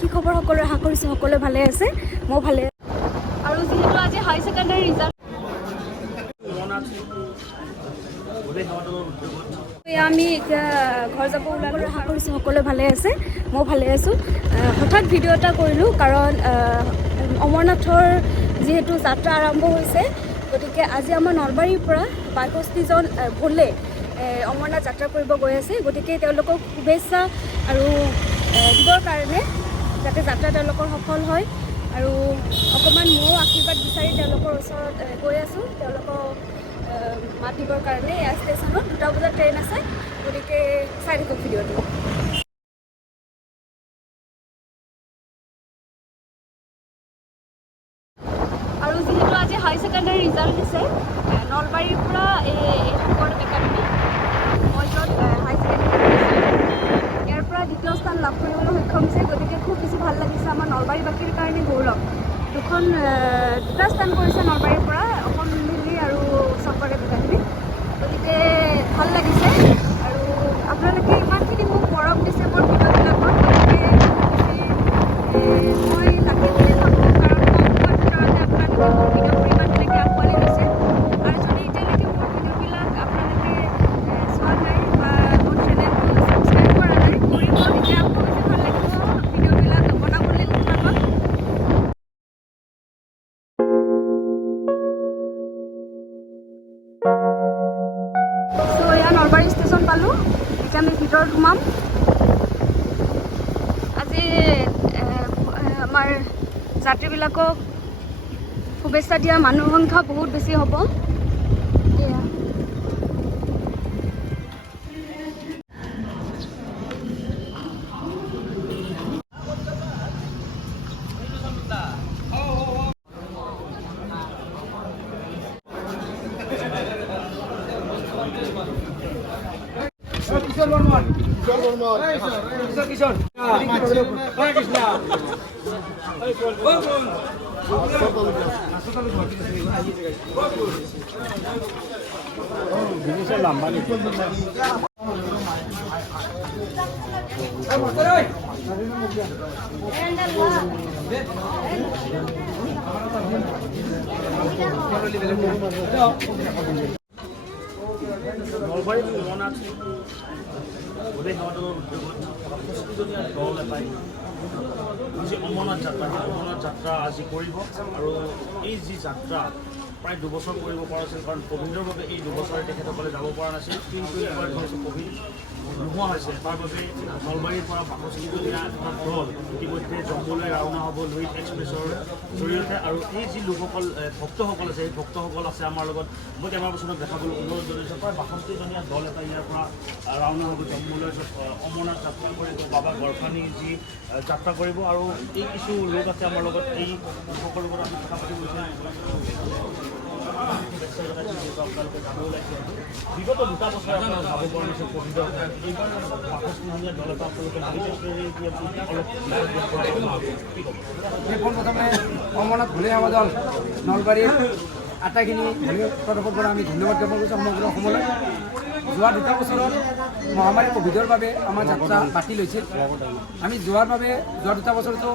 কি খবৰ সকলোৰে? আশা কৰিছোঁ সকলোৱে ভালে আছে, মই ভালে আছোঁ। আৰু যিহেতু আজি হাই ছেকেণ্ডাৰী ৰিজাল্ট আমি এতিয়া ঘৰ যাব ওলালোঁ। আশা কৰিছোঁ সকলোৱে ভালে আছে, মই ভালে আছোঁ। হঠাৎ ভিডিঅ' এটা কৰিলোঁ কাৰণ অমৰনাথৰ যিহেতু যাত্ৰা আৰম্ভ হৈছে, গতিকে আজি আমাৰ নলবাৰীৰ পৰা ৬২জন ভোলে অমৰনাথ যাত্ৰা কৰিব গৈ আছে। গতিকে তেওঁলোকক শুভেচ্ছা আৰু দিবৰ কাৰণে যাতে যাত্ৰা তেওঁলোকৰ সফল হয়, আৰু অকণমান ময়ো আশীৰ্বাদ বিচাৰি তেওঁলোকৰ ওচৰত গৈ আছোঁ। তেওঁলোকক মাত দিবৰ কাৰণে এয়া ষ্টেচনত ২টা বজাত ট্ৰেইন আছে, গতিকে চাই থাকক ভিডিঅ'টো। আৰু যিহেতু আজি হাই ছেকেণ্ডাৰী ৰিজাল্ট দিছে, নলবাৰীৰ পৰা এই শংকৰদেৱ একাডেমী মই য'ত হাই ছেকেণ্ডাৰী ইয়াৰ পৰা দ্বিতীয় স্থান লাভ কৰিবলৈ সক্ষম হৈছে। গতিকে খুব বেছি ভাল লাগিছে, আমাৰ নলবাৰীবাসীৰ কাৰণে গৌৰৱ। দুটা স্থান কৰিছে নলবাৰীৰ পৰা, অসম ভেলী আৰু শংকৰদেৱ একাডেমী। গতিকে ভাল লাগিছে, আৰু আপোনালোকে ইমানখিনি মোক গৌৰৱ দিছে মোৰ ভিডিঅ'বিলাকত। গতিকে মই তাকে বুলি ভাবোঁ, কাৰণ কম সময়ৰ ভিতৰতে আপোনালোকে মোৰ ভিডিঅ'বোৰ ইমান ধুনীয়াকৈ আঁকোৱালি লৈছে। আৰু যদি এতিয়ালৈকে মোৰ ভিডিঅ'বিলাক আপোনালোকে চোৱা নাই বা মোৰ চেনেলটো ছাবস্ক্ৰাইব কৰা নাই, কৰিব, তেতিয়া আকৌ বেছি ভাল লাগিব ভিডিঅ'বিলাক বনাবলৈ উৎসাহত। চ' এয়া নলবাৰী ষ্টেচন পালোঁ, এতিয়া আমি ভিতৰত সোমাম। আজি আমাৰ যাত্ৰীবিলাকক শুভেচ্ছা দিয়া মানুহৰ সংখ্যা বহুত বেছি হ'ব। এয়া নলবাৰীত অমৰনাথ গোটেই সেৱাদলৰ উদ্যোগত ৬২জনীয়া দল এটাই যি অমৰনাথ যাত্ৰা, সেই অমৰনাথ যাত্ৰা আজি কৰিব। আৰু এই যি যাত্ৰা প্ৰায় দুবছৰ কৰিব পৰা আছিল, কাৰণ ক'ভিডৰ বাবে এই দুবছৰে তেখেতসকলে যাব পৰা নাছিল। কিন্তু এইবাৰ যিহেতু ক'ভিড নোহোৱা হৈছে, তাৰ বাবে নলবাৰীৰ পৰা ৬২জনীয়া এটা দল ইতিমধ্যে জম্মুলৈ ৰাওনা হ'ব লোহিত এক্সপ্ৰেছৰ জৰিয়তে। আৰু এই যি লোকসকল ভক্তসকল আছে, সেই ভক্তসকল আছে আমাৰ লগত। মই কেমেৰা পাৰ্চনক দেখাবলৈ অনুৰোধ জনাইছোঁ, প্ৰায় ৬২জনীয়া দল এটা ইয়াৰ পৰা ৰাওনা হ'ব জম্মুলৈ, অমৰনাথ যাত্ৰা কৰিব, বাবা গৰ্ফানী যি যাত্ৰা কৰিব। আৰু এই কিছু লোক আছে আমাৰ লগত, এই লোকসকলৰ লগত আমি কথা পাতি গৈছোঁ। আপোনালোকে যাব ওলাইছে, বিগত 2টা বছৰ আপোনালোকে যাব পৰা নাছিল ক'ভিডৰ। এইবাৰ ৬২জনীয়া দল এটা আপোনালোকে প্ৰথমে অমৰনাথ ভোলে সেৱা দল নলবাৰীৰ আটাইখিনি ভোলে প্ৰদৰ্শন কৰা আমি ধন্যবাদ জ্ঞাপন কৰিছোঁ সমগ্ৰ অসমলৈ। যোৱা 2টা বছৰত মহামাৰী ক'ভিডৰ বাবে আমাৰ যাত্ৰা বাতিল হৈছিল। আমি যোৱাৰ বাবে যোৱা 2টা বছৰতো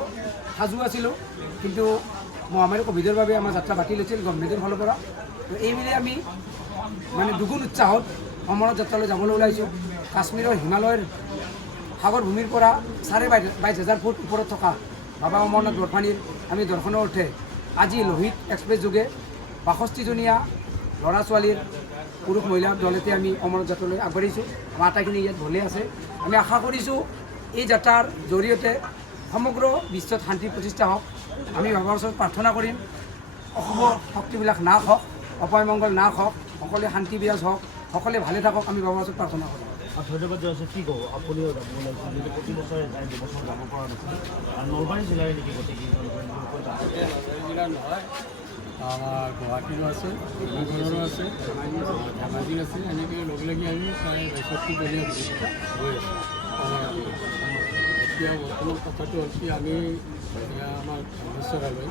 সাজু আছিলোঁ, কিন্তু মহামাৰী ক'ভিডৰ বাবে আমাৰ যাত্ৰা বাতিল হৈছিল গভৰ্ণমেণ্টৰ ফালৰ পৰা। এইবুলি আমি মানে দুগুণ উৎসাহত অমৰনাথ যাত্ৰালৈ যাবলৈ ওলাইছোঁ। কাশ্মীৰৰ হিমালয়ৰ সাগৰ ভূমিৰ পৰা 22,500 ফুট ওপৰত থকা বাবা অমৰনাথ বৰফানীৰ আমি দৰ্শনৰ অৰ্থে আজি লোহিত এক্সপ্ৰেছ যোগে ৬২জনীয়া ল'ৰা ছোৱালীৰ পুৰুষ মহিলাৰ দলেতে আমি অমৰনাথ যাত্ৰালৈ আগবাঢ়িছোঁ। আমাৰ আটাইখিনি ইয়াত ভলে আছে। আমি আশা কৰিছোঁ এই যাত্ৰাৰ জৰিয়তে সমগ্ৰ বিশ্বত শান্তি প্ৰতিষ্ঠা হওক। আমি বাবাৰ ওচৰত প্ৰাৰ্থনা কৰিম, অশুভ শক্তিবিলাক নাশ হওক, অপায়মংগল নাশ হওক, সকলোৱে শান্তি বিৰাজ হওক, সকলোৱে ভালে থাকক, আমি বাবাৰ ওচৰত প্ৰাৰ্থনা কৰিম। ধন্যবাদ জনাইছোঁ। কি ক'ব আপুনিও যাব ওলাইছে, যিহেতু প্ৰতি বছৰে যায়, দুবছৰ যাব পৰা নাছিল। আৰু নলবাৰী জিলাৰে নেকি গোটেইকেইজন জিলাৰ নহয়, আমাৰ গুৱাহাটীৰো আছে, ডিব্ৰুগড়ৰো আছে, ধেমাজিৰ আছে, এনেকৈ লগ লাগি আমি প্ৰায় ৬২জনীয়া গৈ আছোঁ। এতিয়া বৰ্তমান কথাটো হ'ল কি, আমি এতিয়া আমাৰ ধৰ্মেশ্বৰালৈ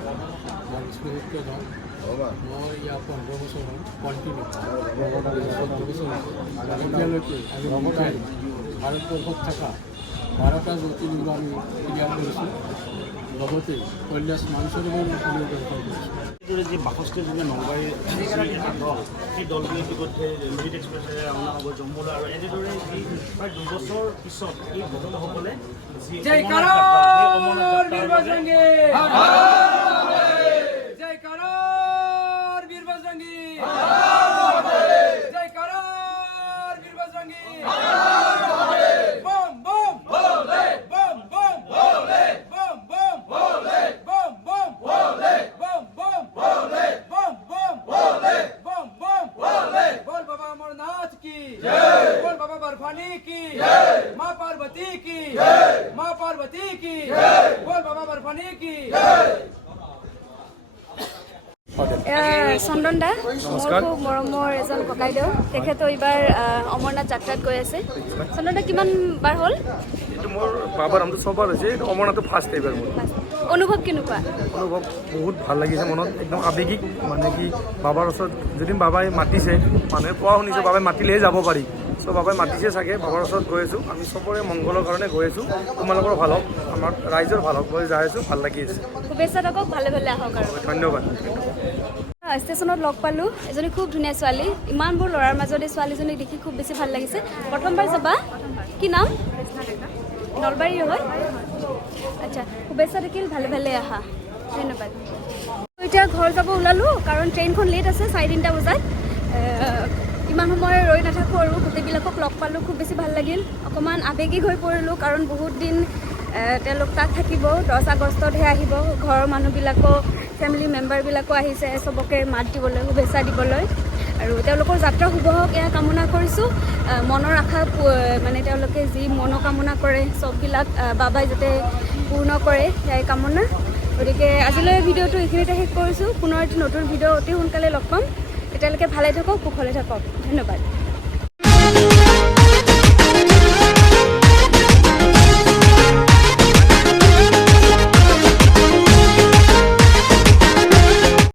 মই স্মৃতিত যাওঁ। মই ইয়াৰ 15 বছৰ হ'ল কণ্টিনিউ 14 বছৰ এতিয়ালৈকে আমি ভাৰতবৰ্ষত থকা 12টা জ্যোতিৰ্লিংগ আমি ক্লিয়াৰ কৰিছোঁ। লগতে কৈলাশ মানসৰোবৰ আমি দৰ্শন কৰিছোঁ। এইদৰে যি 62 নলবাৰীৰ এটা দল, সেই দলটোৱে ইতিমধ্যে লুইত এক্সপ্ৰেছেৰে ৰাওনা হ'ব জম্মুলৈ, আৰু এনেদৰে যি প্ৰায় 2 বছৰ পিছত এই ভক্তসকলে যি জয়কাৰৰ বীৰ বজৰংগী জয়কাৰৰ বীৰ বজৰংগী জয়কাৰৰ বীৰ বজৰংগী বম বম বম বম বম বম বম বম বম বম বম বম बोल बाबा अमरनाथ की बोल बाबा बर्फानी की माँ पार्वती की माँ पार्वती की बोल बाबा बर्फानी की চন্দন দা মোৰ খুব মৰমৰ এজন ককাইদেউ, তেখেতো এইবাৰ অমৰনাথ যাত্ৰাত গৈ আছে। চন্দন দা কিমান বাৰ হ'ল? এইটো মোৰ বাবাৰ নামটো ছবাৰ হৈছে, এইটো অমৰনাথটো ফাৰ্ষ্ট এইবাৰ মোৰ। অনুভৱ কেনেকুৱা? অনুভৱ বহুত ভাল লাগিছে, মনত একদম আৱেগিক, মানে কি বাবাৰ ওচৰত যদি বাবাই মাতিছে, মানুহে কোৱা শুনিছোঁ বাবাই মাতিলেহে যাব পাৰি, চ' বাবাই মাতিছে চাগে, বাবাৰ ওচৰত গৈ আছোঁ। আমি চবৰে মংগলৰ কাৰণে গৈ আছোঁ, তোমালোকৰ ভাল হওক, আমাৰ ৰাইজৰ ভাল হওক, মই যাই আছোঁ, ভাল লাগি আছে। শুভেচ্ছা থাকক, ভালে ভালে আহক। আৰু ধন্যবাদ। ষ্টেচনত লগ পালোঁ এজনী খুব ধুনীয়া ছোৱালী, ইমানবোৰ ল'ৰাৰ মাজতে ছোৱালীজনীক দেখি খুব বেছি ভাল লাগিছে। প্ৰথমবাৰ যাবা? কি নাম? নলবাৰীৰ হয়? আচ্ছা, শুভেচ্ছা থাকিল, ভালে ভালে আহা, ধন্যবাদ। এতিয়া ঘৰ যাব ওলালোঁ, কাৰণ ট্ৰেইনখন লেট আছে 3:30 বজাত। ইমান সময় ৰৈ নাথাকোঁ আৰু গোটেইবিলাকক লগ পালোঁ, খুব বেছি ভাল লাগিল। অকণমান আৱেগিক হৈ পৰিলোঁ, কাৰণ বহুত দিন তেওঁলোক তাত থাকিব, 10 আগষ্টতহে আহিব। ঘৰৰ মানুহবিলাকো, ফেমিলি মেম্বাৰবিলাকো আহিছে চবকে মাত দিবলৈ, শুভেচ্ছা দিবলৈ, আৰু তেওঁলোকৰ যাত্ৰা শুভ হওক এয়া কামনা কৰিছোঁ। মনৰ আশা মানে তেওঁলোকে যি মনোকামনা কৰে চববিলাক বাবাই যাতে পূৰ্ণ কৰে, সেয়াই কামনা। গতিকে আজিলৈ ভিডিঅ'টো এইখিনিতে শেষ কৰিছোঁ। পুনৰ এটি নতুন ভিডিঅ' অতি সোনকালে লগ পাম। তেতিয়ালৈকে ভালে থাকক, কুশলে থাকক, ধন্যবাদ।